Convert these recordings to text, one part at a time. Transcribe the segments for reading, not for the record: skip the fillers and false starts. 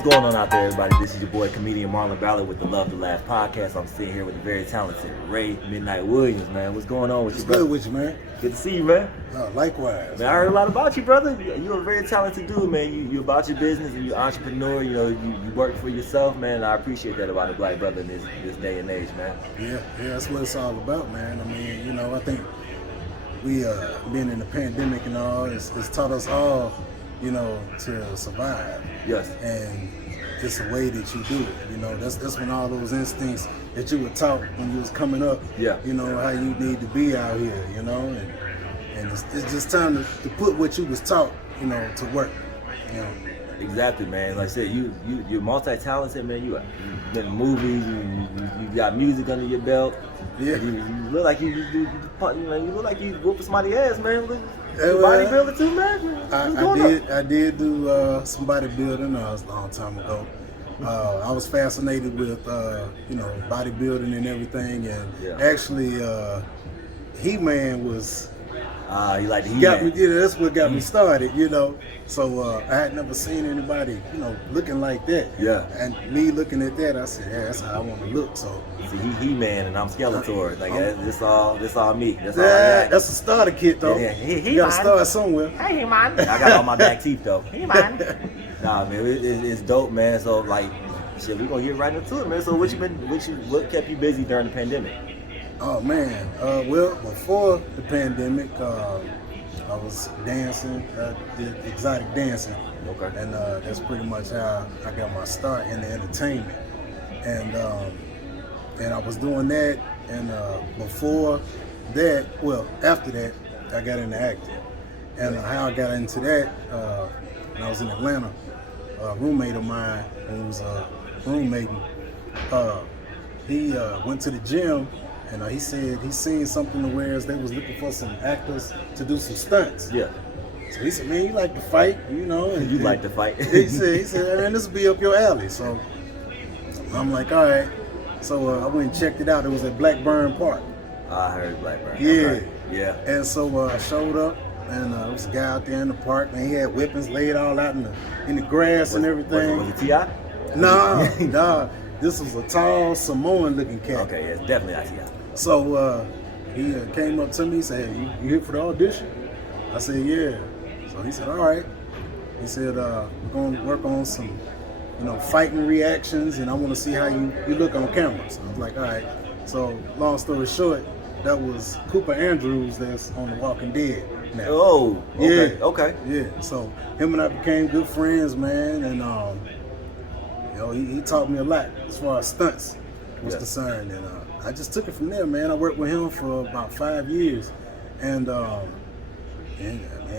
what's going on out there, everybody? This is your boy, comedian Marlon Ballard with the Love to Laugh podcast. I'm sitting here with the very talented Ray Midnight Williams, man. What's going on with you, brother? Good with you, man. Good to see you, man. Likewise. Man, I heard a lot about you, brother. You're a very talented dude, man. You about your business and you're an entrepreneur. You know, you work for yourself, man. And I appreciate that about a black brother in this day and age, man. Yeah, that's what it's all about, man. I mean, you know, I think we being in the pandemic and all, it's taught us all, you know, to survive. Yes. And it's a way that you do it. You know, that's when all those instincts that you were taught when you was coming up. Yeah. You know how you need to be out here. You know, and it's just time to put what you was taught, you know, to work. You know. Exactly, man. Like I said, you're multi-talented, man. You've been in movies. You got music under your belt. Yeah. You look like you look like you whooping somebody's ass, man. Well, bodybuilder too, man. I did do some bodybuilding a long time ago. I was fascinated with you know, bodybuilding and everything, and actually He-Man was you like the got me. He-Man. Yeah, that's what got me started. You know, so I had never seen anybody, you know, looking like that. Yeah. And me looking at that, I said, yeah, that's how I want to look. So See, He-Man and I'm Skeletor. Like this all me. That's all I yeah, got. that's a starter kit though. Yeah, you gotta start somewhere. Hey, man. I got all my back teeth though. Hey, man. Nah, man, it's dope, man. So like, shit, we gonna get right into it, man. So what kept you busy during the pandemic? Oh man, well, before the pandemic, I was dancing. I did exotic dancing. Okay. And that's pretty much how I got my start in the entertainment. And I was doing that, and before that, well, after that, I got into acting. And how I got into that, when I was in Atlanta, a roommate of mine who was roommating, he went to the gym, and he said he seen something to where they was looking for some actors to do some stunts. Yeah. So he said, man, you like to fight, you know. And You like to fight. he said, man, this will be up your alley. So I'm like, all right. So I went and checked it out. It was at Blackburn Park. I heard Blackburn. Yeah. Okay. Yeah. And so I showed up, and there was a guy out there in the park, and he had weapons laid all out in the grass and everything. Was it T.I.? Nah. This was a tall Samoan-looking cat. Okay, yeah, it's definitely not T.I. So he came up to me and said, hey, you here for the audition? I said, yeah. So he said, all right. He said, we're going to work on some, you know, fighting reactions, and I want to see how you look on camera. So I was like, all right. So long story short, that was Cooper Andrews that's on The Walking Dead now. Oh, okay, Yeah. okay. Yeah, so him and I became good friends, man, and you know, he taught me a lot as far as stunts was concerned, and I just took it from there, man. I worked with him for about 5 years, and man,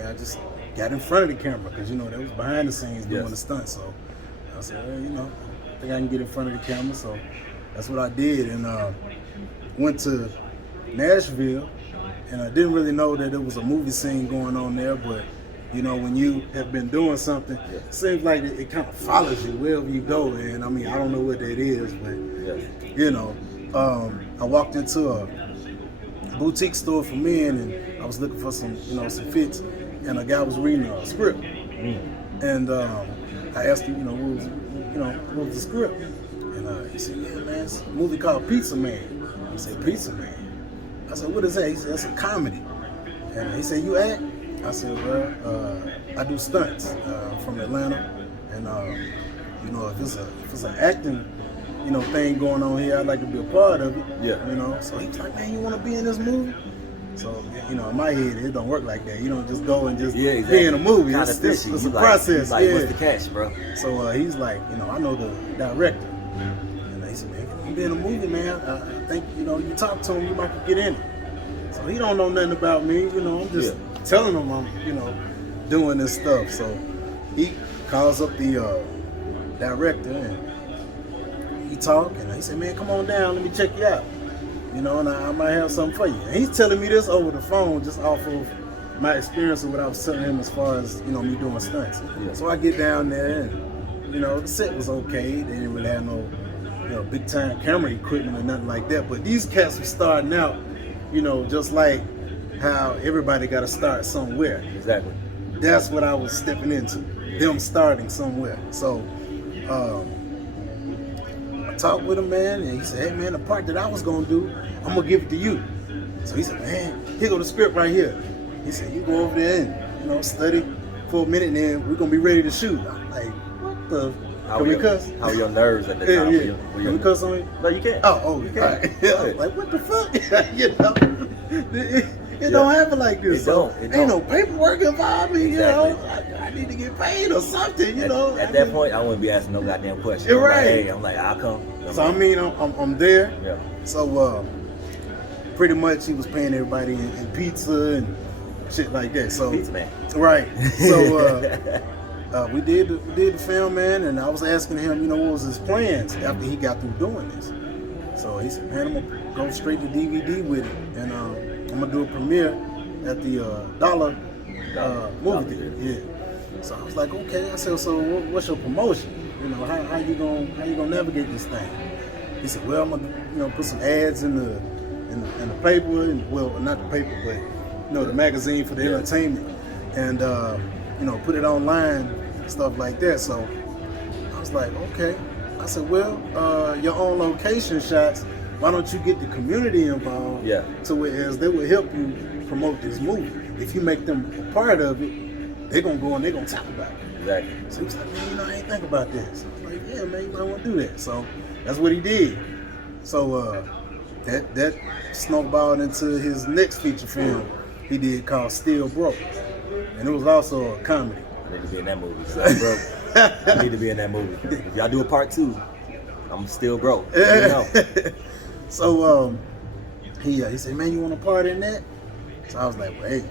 I just got in front of the camera because, you know, that was behind the scenes doing the stunts. So I said, well, you know, I think I can get in front of the camera. So that's what I did, and went to Nashville, and I didn't really know that there was a movie scene going on there, but you know, when you have been doing something, it seems like it kind of follows you wherever you go. And I mean, I don't know what that is, but you know, I walked into a boutique store for men, and I was looking for some, you know, some fits, and a guy was reading a script, and I asked him, you know, what was the script? And he said, yeah, man, it's a movie called Pizza Man. He said, Pizza Man? I said, what is that? He said, it's a comedy. And he said, you act? I said, well, I do stunts from Atlanta, and you know, if it's an acting, you know, thing going on here, I'd like to be a part of it. Yeah. You know, so he was like, man, you want to be in this movie? So, you know, in my head, it don't work like that. You don't just go and just be in a movie. It's a process. What's the catch, bro? So he's like, you know, I know the director, and he said, man, if you be in a movie, man, I think, you know, you talk to him, you might get in it. So he don't know nothing about me, you know. I'm just telling him I'm, you know, doing this stuff. So he calls up the director, and he talk, and he said, man, come on down, let me check you out. You know, and I might have something for you. And he's telling me this over the phone, just off of my experience of what I was telling him as far as, you know, me doing stunts. So I get down there, and, you know, the set was okay. They didn't really have no, you know, big time camera equipment or nothing like that. But these cats were starting out, you know, just like how everybody got to start somewhere. Exactly. That's what I was stepping into, them starting somewhere. So I talked with him, man, and he said, hey, man, the part that I was going to do, I'm going to give it to you. So he said, man, here go the script right here. He said, you go over there and, study for a minute, and then we're going to be ready to shoot. I'm like, what the? Can we cuss? How are your nerves at the Yeah, time? yeah. Can we cuss on you? No, you can't. Oh, you all can't. right. Yeah, like, what the fuck? It don't happen like this. It Ain't no don't. paperwork involved. Exactly. I need to get paid or something, At that point, I wouldn't be asking no goddamn question. You're I'm like, right. hey, I'm like, I'll come. So I'm there. Yeah. So pretty much he was paying everybody in pizza and shit like that. So Pizza man. right. So we did the film, man, and I was asking him, what was his plans after he got through doing this. So he said, man, I'm gonna go straight to DVD with it, and I'm gonna do a premiere at the Dollar movie theater. Yeah. So I was like, okay. I said, so what's your promotion? How you gonna navigate this thing? He said, well, I'm gonna put some ads in the paper, and well, not the paper, but the magazine for the entertainment, and put it online, stuff like that. So I was like, okay. I said, well, your own location shots, why don't you get the community involved? Yeah. So whereas they will help you promote this movie. If you make them a part of it, they're gonna go and they're gonna talk about it. Exactly. So he was like, man, I ain't think about this. I was like, yeah, man, you might want to do that. So that's what he did. So that snowballed into his next feature film he did called Still Broke. And it was also a comedy. I need to be in that movie. So I'm broke. I need to be in that movie. If y'all do a part 2, I'm still broke. So he said, man, you want a part in that? So I was like, well, hey,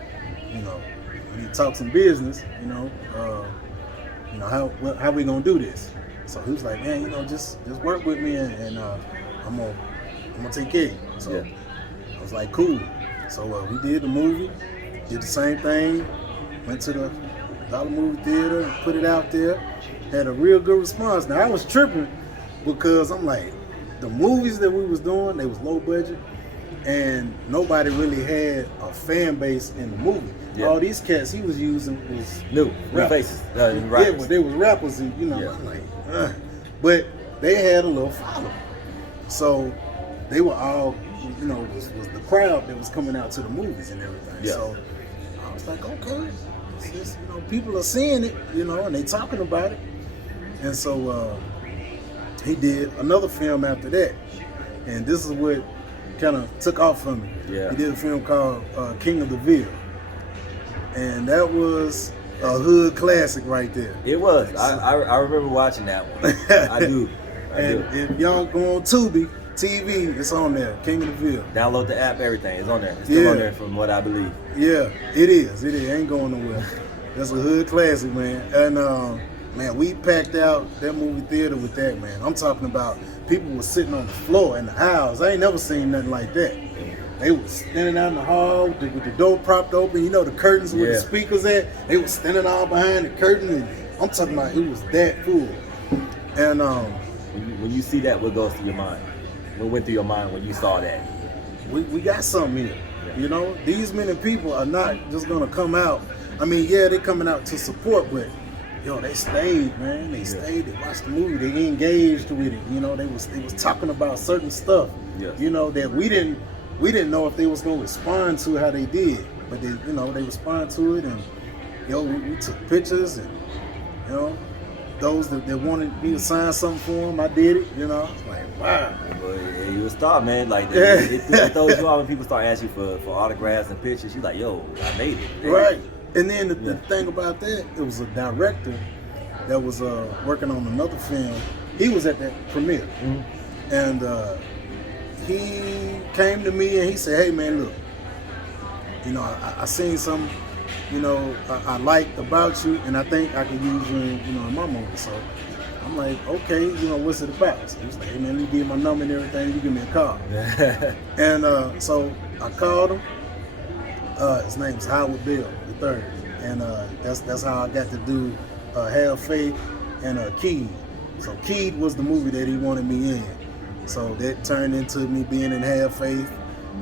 we need to talk some business, how we gonna do this? So he was like, man, just work with me, and I'm gonna take care of you. So Yeah. I was like, cool. So we did the movie, did the same thing, went to the Dollar Movie Theater and put it out there. Had a real good response. Now I was tripping because I'm like, the movies that we was doing, they was low budget, and nobody really had a fan base in the movie. Yeah. All these cats he was using was New rappers. faces. Yeah, but they was rappers, and Yeah. I'm like, but they had a little following. So they were all, was the crowd that was coming out to the movies and everything. Yeah. So I was like, okay, it's just, people are seeing it, and they talking about it. And so he did another film after that, and this is what kind of took off for me. Yeah. He did a film called King of the Ville, and that was a hood classic right there. It was. I remember watching that one. I do. And if y'all go on Tubi TV, it's on there. King of the Ville. Download the app, everything. It's on there. It's still on there from what I believe. Yeah, it is. It ain't going nowhere. That's a hood classic, man. And man, we packed out that movie theater with that, man. I'm talking about people were sitting on the floor in the aisles. I ain't never seen nothing like that. They was standing out in the hall with the door propped open. The curtains where the speakers at. They was standing all behind the curtain. And I'm talking about it was that full. And when you see that, what goes through your mind? What went through your mind when you saw that? we got something here. These many people are not just gonna come out. I mean, yeah, they coming out to support, but they stayed, man. They stayed. They watched the movie. They engaged with it. They was talking about certain stuff. Yes. That we didn't know if they was gonna respond to how they did, but they respond to it, and we took pictures, and those that wanted me to sign something for them, I did it. I was like, wow. Well, you a star, man. Like it throws you off when people start asking you for autographs and pictures. You like, yo, I made it. Right. And then the thing about that, it was a director that was working on another film. He was at that premiere, and he came to me and he said, "Hey, man, look, I seen something, I liked about you, and I think I can use you in my movie." So I'm like, "Okay, what's it about?" So he was like, "Hey, man, let me give you my number and everything. You give me a call." And so I called him. His name was Howard Bill III, and that's how I got to do Have Faith and Keed. So Keed was the movie that he wanted me in. So that turned into me being in Have Faith,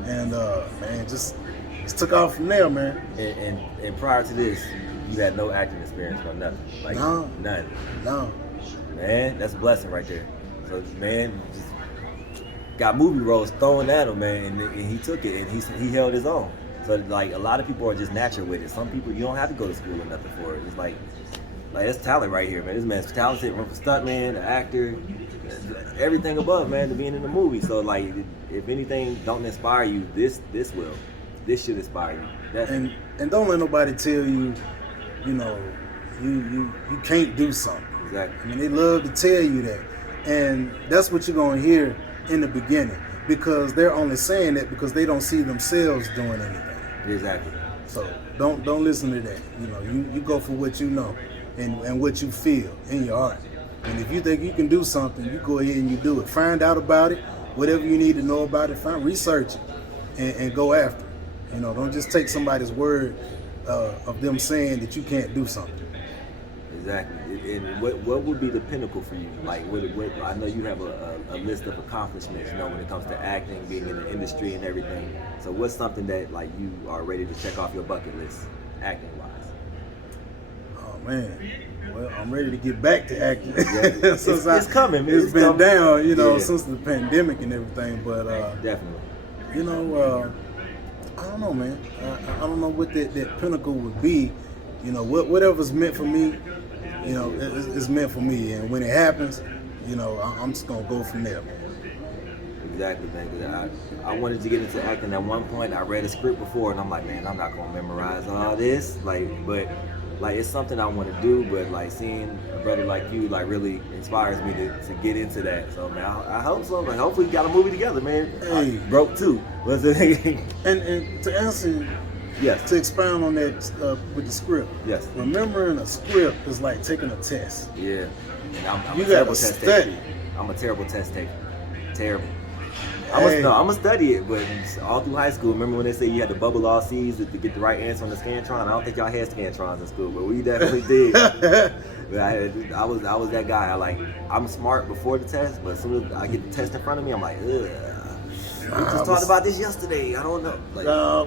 and man, just took off from there, man. And prior to this, you had no acting experience or nothing. Like No. none. No. Man, that's a blessing right there. So, man, just got movie roles thrown at him, man, and he took it, and he held his own. So, like, a lot of people are just natural with it. Some people, you don't have to go to school or nothing for it. It's like it's talent right here, man. This man's talented, from stuntman, the actor, everything above, man, to being in the movie. So, like, if anything don't inspire you, this will. This should inspire you. Definitely. And don't let nobody tell you, you know, you can't do something. Exactly. I mean, they love to tell you that. And that's what you're going to hear in the beginning, because they're only saying that because they don't see themselves doing anything. Exactly. So don't listen to that. You know, you go for what you know and what you feel in your heart. And if you think you can do something, you go ahead and you do it. Find out about it, whatever you need to know about it. Research it and go after it. You know, don't just take somebody's word of them saying that you can't do something. Exactly. And what would be the pinnacle for you? Like, what I know you have a list of accomplishments, you know, when it comes to acting, being in the industry and everything. So what's something that, like, you are ready to check off your bucket list, acting-wise? Oh, man. Well, I'm ready to get back to acting. Yeah. it's coming. It's been coming down, you know, yeah. since the pandemic and everything. But, definitely. You know, I don't know, man. I don't know what that pinnacle would be. You know, whatever's meant for me, you know, it's meant for me. And when it happens, you know, I'm just going to go from there. Exactly, man. I wanted to get into acting at one point. I read a script before, and I'm like, man, I'm not going to memorize all this. But it's something I want to do. But, like, seeing a brother like you, like, really inspires me to get into that. So, man, I hope so. But hopefully we got a movie together, man. Hey. Broke too. And to answer... Yes. To expound on that with the script. Yes. Remembering a script is like taking a test. Yeah. And I'm you a terrible gotta test study. taker. I'm a terrible test taker. Terrible. Hey. I'm gonna study it, but all through high school, remember when they say you had to bubble all C's to get the right answer on the Scantron? I don't think y'all had Scantrons in school, but we definitely did. But I was that guy. I'm smart before the test, but as soon as I get the test in front of me, I'm like, ugh. We just talked about this yesterday. I don't know.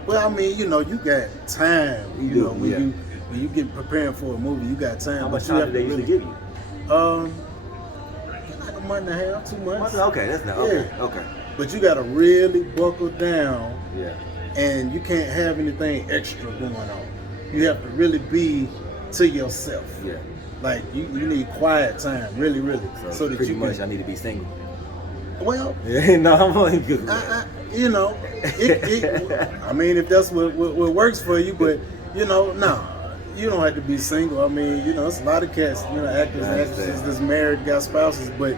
Well, I mean, you know, you got time. You know, when you get preparing for a movie, you got time. How much time do they usually give you? Like a month and a half, 2 months. Okay, that's not okay. But you got to really buckle down. Yeah. And you can't have anything extra going on. You have to really be to yourself. Yeah. Like you need quiet time, really, so that pretty you much can. I need to be single. Well, no, I'm only good. You know, I mean, if that's what works for you, but you know, no, you don't have to be single. I mean, you know, it's a lot of cats, you know, actors and actresses that's married, got spouses, but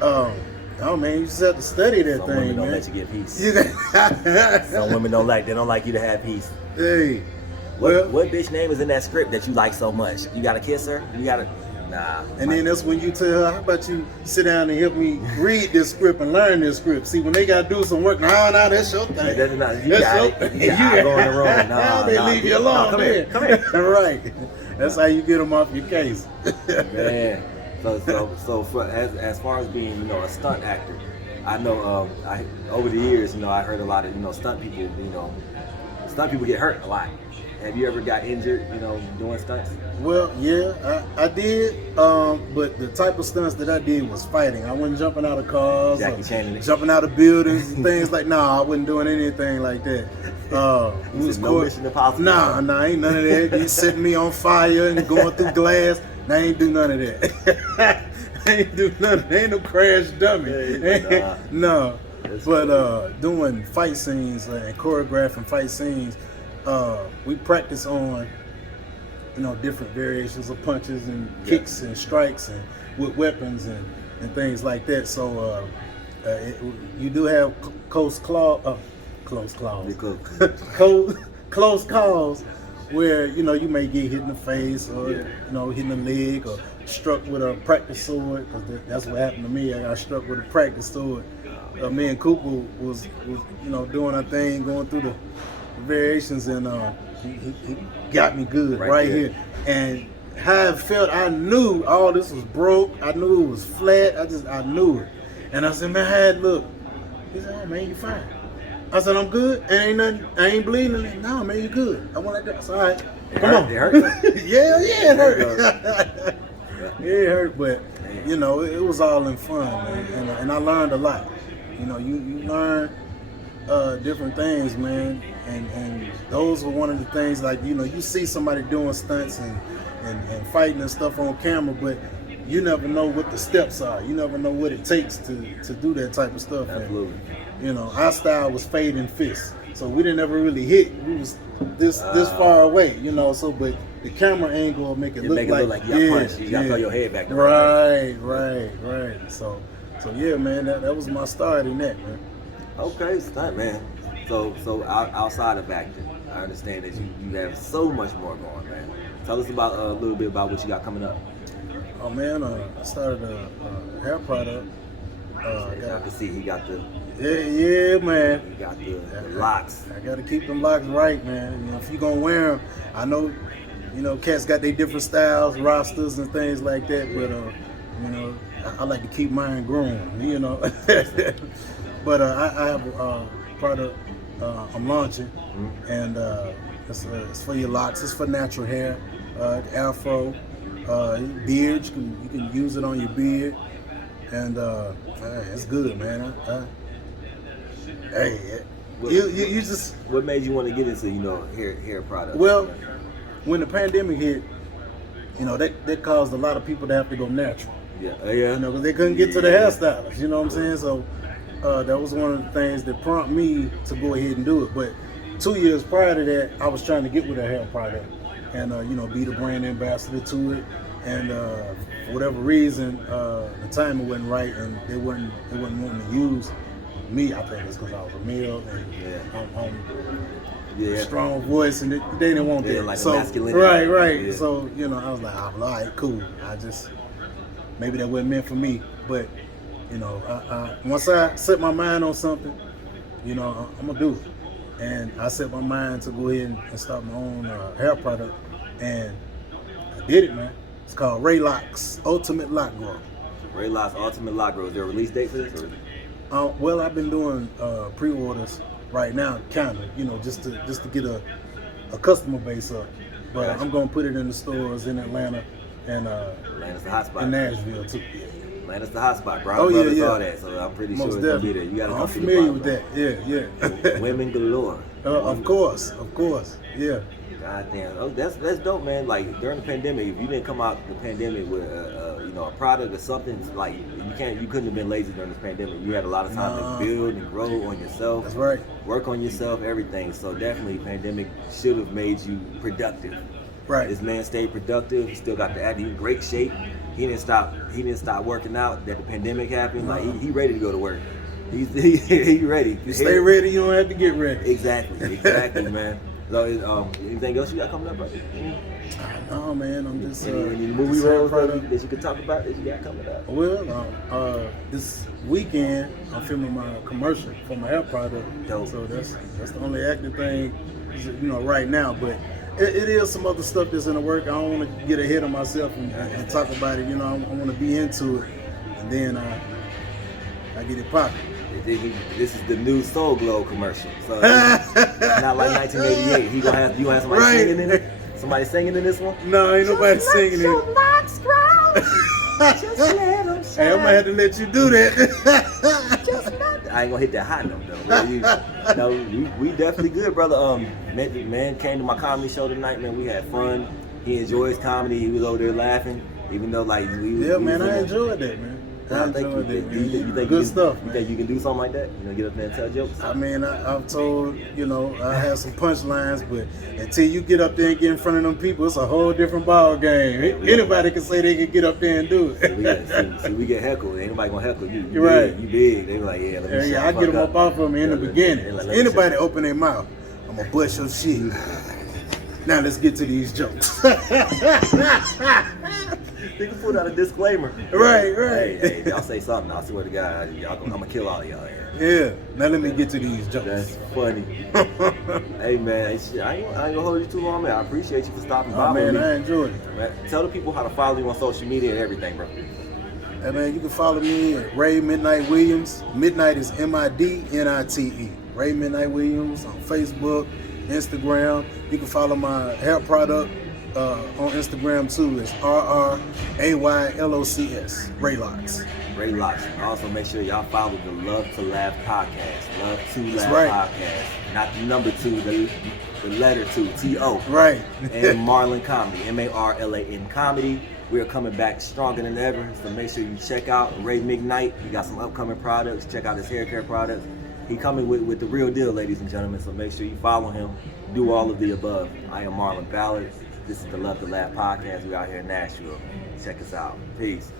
oh man, you just have to study that Some thing. women don't man. let you get peace. Some women don't like you to have peace. Hey, what bitch name is in that script that you like so much? You gotta kiss her? You gotta. Nah. And then that's when you tell her, how about you sit down and help me read this script and learn this script? See, when they got to do some work, that's your thing. That's not, you got it. You go in the room. Nah, they leave you alone. Come here. Right. That's how you get them off your case. Man. So for, as far as being, you know, a stunt actor, I know over the years, you know, I heard a lot of, you know, stunt people get hurt a lot. Have you ever got injured, you know, doing stunts? Well, yeah, I did, but the type of stunts that I did was fighting. I wasn't jumping out of cars, jumping out of buildings, and things like. Nah, I wasn't doing anything like that. No Mission Impossible. Nah, ain't none of that. You setting me on fire and going through glass. I ain't do none of that. I ain't do nothing. Ain't no crash dummy. No. But doing fight scenes and choreographing fight scenes. We practice on, you know, different variations of punches and kicks and strikes and with weapons and things like that. So you do have close calls where, you know, you may get hit in the face or you know, hit in the leg or struck with a practice sword, because that's what happened to me. I got struck with a practice sword. Me and Cooper was you know, doing our thing, going through the variations, and he got me good right here. And how I felt, I knew all this was broke. I knew it was flat. I knew it. And I said, man, how it look? He said, oh man, you fine. I said, I'm good. And ain't nothing. I ain't bleeding. No, man, you good. I went like that. I said, all right, come on. It hurt. Yeah, it hurt. Yeah, it hurt, but you know, it was all in fun, man, and I learned a lot. You know, you learn different things, man, and those were one of the things. Like, you know, you see somebody doing stunts and fighting and stuff on camera, but you never know what the steps are. You never know what it takes to do that type of stuff. Absolutely. And, you know, our style was fade and fist, so we didn't ever really hit. We was this far away, you know. So, but the camera angle will make it look like you got punched. You got to throw your head back. Right. So yeah, man, that was my start in that, man. Okay, stunt, man. So outside of acting, I understand that you have so much more going, man. Tell us about a little bit about what you got coming up. Oh man, I started a hair product. I can see he got the man. He got the locks. I got to keep them locks right, man. You know, if you gonna wear them, I know, you know, cats got their different styles, rosters and things like that. But you know, I like to keep mine groomed. You know, but I have a product I'm launching, and it's for your locks. It's for natural hair, afro, beard. You can use it on your beard, and it's good, man. You just. What made you want to get into, you know, hair products? Well, when the pandemic hit, you know, that caused a lot of people to have to go natural. Yeah. You know, because they couldn't get to the hairstylist. You know what I'm saying? So that was one of the things that prompted me to go ahead and do it. But 2 years prior to that, I was trying to get with a hair product and you know, be the brand ambassador to it. And for whatever reason, the timing wasn't right, and they weren't wanting to use me. I think it's because I was a male and I'm strong voice, and they didn't want that. Like so masculinity. Right. Yeah. So, you know, I was like, all right, cool. Maybe that wasn't meant for me, but you know, once I set my mind on something, you know, I'm gonna do it. And I set my mind to go ahead and start my own hair product, and I did it, man. It's called Ray Locks Ultimate Lock Grow. Ray Locks Ultimate Lock Grow. Is there a release date for this? Well, I've been doing pre-orders right now, kind of, you know, just to get a customer base up. But Gotcha. I'm gonna put it in the stores in Atlanta and Atlanta's the hot spot. in Nashville too. Atlanta's the hot spot. Brown Oh, yeah, Brothers yeah. all that, so I'm pretty Most sure it's gonna be there. definitely. You gotta I'm come to the familiar with Brown that. Yeah. Women galore. Of course. Yeah. God damn. Oh, that's dope, man. Like during the pandemic, if you didn't come out the pandemic with you know, a product or something, like you couldn't have been lazy during this pandemic. You had a lot of time to build and grow on yourself. That's right. Work on yourself, everything. So definitely, pandemic should have made you productive. Right. This man stayed productive. He still got the attitude. He in great shape. He didn't stop working out. That the pandemic happened. Like he ready to go to work. He's ready. You stay ready, you don't have to get ready. Exactly, man. So, anything else you got coming up, brother? No, man, I'm just any movie roles that you could talk about that you got coming up? Well, this weekend I'm filming my commercial for my hair product. Dope. So that's the only acting thing, you know, right now. But it is some other stuff that's in the work. I don't want to get ahead of myself and talk about it. You know, I want to be into it, and then I get it popping. This is the new Soul Glow commercial. So not like 1988. You gonna have somebody singing in it? Somebody singing in this one? No, ain't nobody singing it. Locks grow. Just let them shine. Hey, I'm gonna have to let you do that. I ain't gonna hit that high note though. We definitely good, brother. Man came to my comedy show tonight. Man, we had fun. He enjoys comedy. He was over there laughing, even though like I enjoyed that, man. I enjoyed that. You think good stuff, man. You think you can do something like that? You know, get up there and tell jokes? I mean, I've told, you know, I have some punchlines, but until you get up there and get in front of them people, it's a whole different ball game. Anybody can say they can get up there and do it. See, we get heckled. Ain't nobody gonna heckle you. You're right. You big. They like, yeah, let me I get them up off of me in the beginning. Anybody open their mouth, I'm gonna bust your shit. Now let's get to these jokes. You can put out a disclaimer. Right. Hey, y'all say something. I swear to God, I'm gonna kill all y'all. Yeah. Now let me get to these jokes. That's funny. Hey man, I ain't gonna hold you too long, man. I appreciate you for stopping by. Man, I enjoyed it. Man, tell the people how to follow you on social media and everything, bro. Hey man, you can follow me at Ray Midnight Williams. Midnight is MIDNITE. Ray Midnight Williams on Facebook, Instagram. You can follow my hair product, on Instagram too. It's RRAYLOCS. Raylocks. Ray Locks. Also, make sure y'all follow the Love to Laugh podcast. Love to That's Laugh right. podcast. Not the number 2, the letter 2, T-O. Right. And Marlon Comedy, M-A-R-L-A-N Comedy. We are coming back stronger than ever, so make sure you check out Ray McKnight. He got some upcoming products. Check out his hair care products. He coming with the real deal, ladies and gentlemen, so make sure you follow him. Do all of the above. I am Marlon Ballard. This is the Love to Laugh podcast. We out here in Nashville. Check us out. Peace.